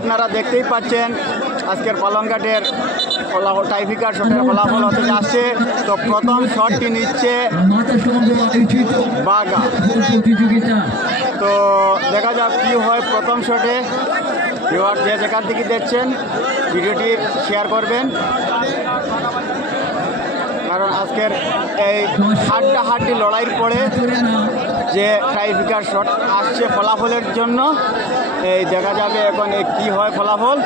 আপনারা দেখতেই পাচ্ছেন আজকের পালংঘাটের ফলাফল টাইব্রেকার শটের ফলাফল হতে যাচ্ছে। তো প্রথম শটটি নিচ্ছে বাগা। তো দেখা যাক কি হয় প্রথম শটে। ভিউয়ার যে যেখান থেকে দেখছেন ভিডিওটি শেয়ার করবেন, কারণ আজকের এই হাড্ডাহাড্ডি লড়াইয়ের পরে যে টাইব্রেকার শট আসছে ফলাফলের জন্য, এই দেখা যাবে এখন কি হয় ফলাফল।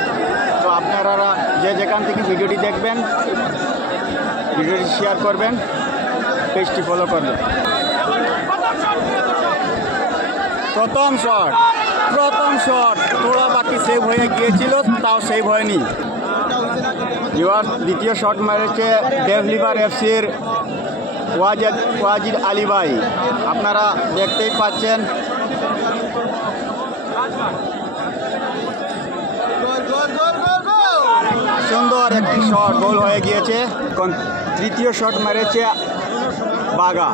তো আপনারা যে যেখান থেকে ভিডিওটি দেখবেন ভিডিওটি শেয়ার করবেন, পেজটি ফলো করবেন। প্রথম শট তোড়া বাকি সেভ হয়ে গিয়েছিল, তাও সেভ হয়নি। ভিউয়ার্স দ্বিতীয় শট মেরেছে ডেভলিভার এফসির ওয়াজিদ আলী ভাই, আপনারা দেখতেই পাচ্ছেন। সুন্দর একটি শট, গোল হয়ে গিয়েছে। তৃতীয় শট মেরেছে বাগা।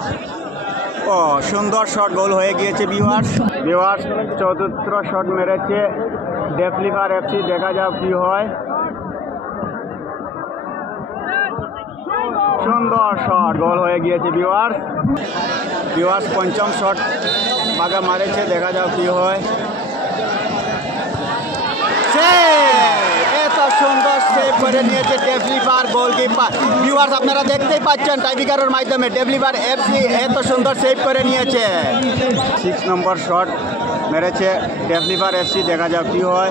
ও সুন্দর শট, গোল হয়ে গিয়েছে। ভিউয়ার্স চতুর্থ শট মেরেছে ডেভলিভার এফসি, দেখা যাক কি হয়। সুন্দর শট, গোল হয়ে গিয়েছে। ভিউয়ার্স পঞ্চম শট বাগা মারেছে, দেখা যাক কি হয়। এত সুন্দর সেভ করে নিয়েছে ডেভলিভার গোলকিপার। ভিউয়ার্স আপনারা দেখতেই পাচ্ছেন টাইব্রেকারের মাধ্যমে ডেভলিভার এফসি এত সুন্দর সেভ করে নিয়েছে। 6 নম্বর শট মেরেছে ডেভলিভার এফসি, দেখা যাক কি হয়।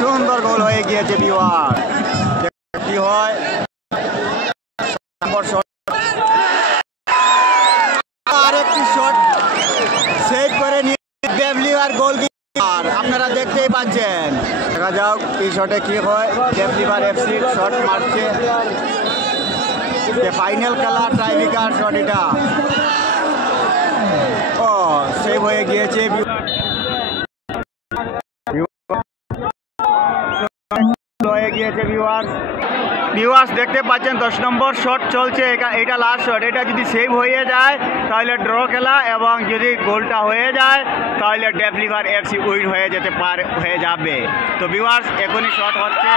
সুন্দর গোল হয়ে গিয়েছে। ভিউয়ার্স কি হয়। আরেকটি শট সেভ করে নিয়ে ডেভলিভার গোলকিপার, আপনারা দেখতেই পাচ্ছেন। দেখা যাক এই শটে কি হয়। ডেভলিভার এফসি শট মারছে, ফাইনাল খেলা টাইব্রেকার শট এটা। ও সেভ হয়ে গিয়েছে। ভিউয়ার্স দেখতে পাচ্ছেন 10 নম্বর শট চলছে, এটা লাস্ট শট। এটা যদি সেভ হয়ে যায় তাহলে ড্র খেলা, এবং যদি গোলটা হয়ে যায় তাহলে ডেভলিভার এফসি উইন হয়ে যাবে। তো ভিউয়ার্স এখনই শট হচ্ছে।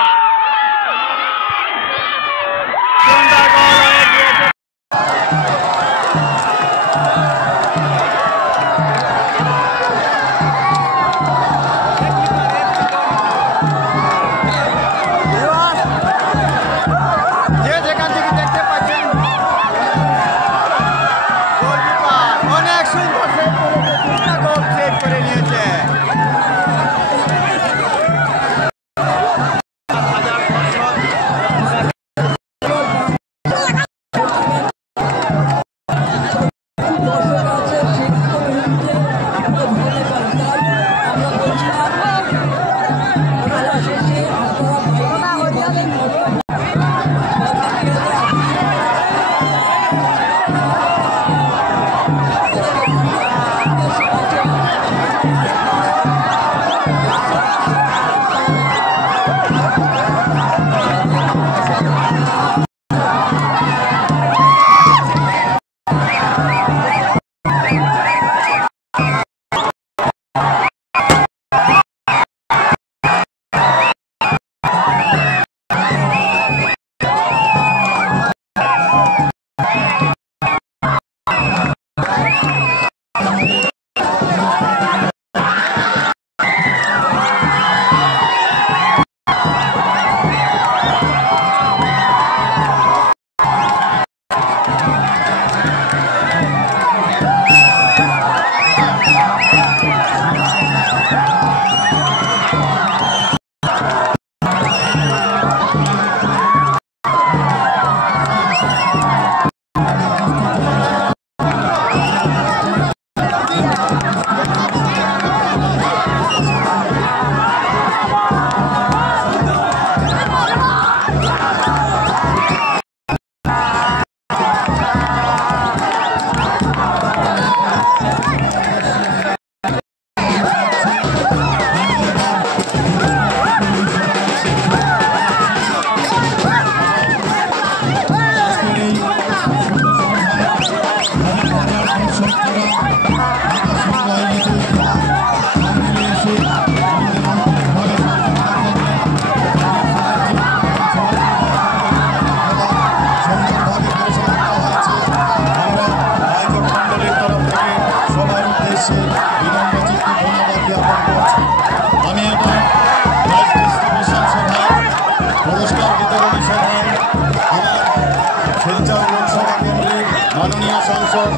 দর্শক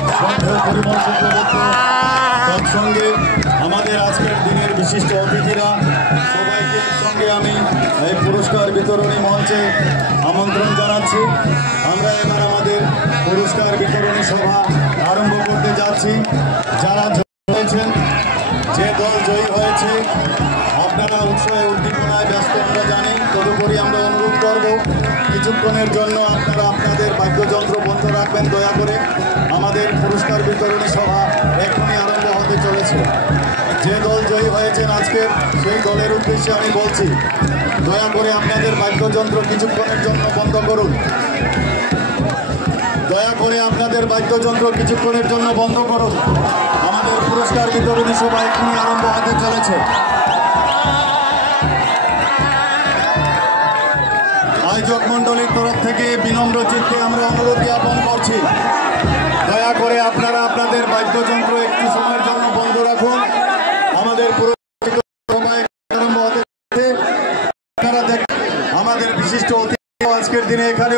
পরিমল চক্রবর্তী, তৎসঙ্গে আমাদের আজকের দিনের বিশিষ্ট অতিথিরা সবাইকে সঙ্গে আমি এই পুরস্কার বিতরণী মঞ্চে আমন্ত্রণ জানাচ্ছি। আমরা এবার আমাদের পুরস্কার বিতরণী সভা আরম্ভ করতে যাচ্ছি। যারা জয়ী হয়েছেন, যে দল জয়ী হয়েছে, আপনারা উৎসাহে উদ্দীপনায় ব্যস্ত আমরা জানি, তদুপরি আমরা অনুরোধ করব কিছুক্ষণের জন্য আপনারা আপনাদের বাদ্যযন্ত্র বন্ধ রাখবেন দয়া করে। আমাদের পুরস্কার বিতরণী সভা এখনই আরম্ভ হতে চলেছে। যে দল জয়ী হয়েছেন আজকে, সেই দলের উদ্দেশ্যে আমি বলছি, দয়া করে আপনাদের বাদ্যযন্ত্র কিছুক্ষণের জন্য বন্ধ করুন। দয়া করে আপনাদের বাদ্যযন্ত্র কিছুক্ষণের জন্য বন্ধ করুন। আমাদের পুরস্কার বিতরণী সভা এখনই আরম্ভ হতে চলেছে। আয়োজক মণ্ডলীর তরফ থেকে বিনম্র চিত্তে আমরা অনুরোধ জ্ঞাপন করছি, দয়া করে আপনারা আপনাদের বাদ্যযন্ত্র একটু সময়ের জন্য বন্ধ রাখুন। আমাদের আরম্ভ হতে আপনারা দেখেন আমাদের বিশিষ্ট অতিথি আজকের দিনে এখানে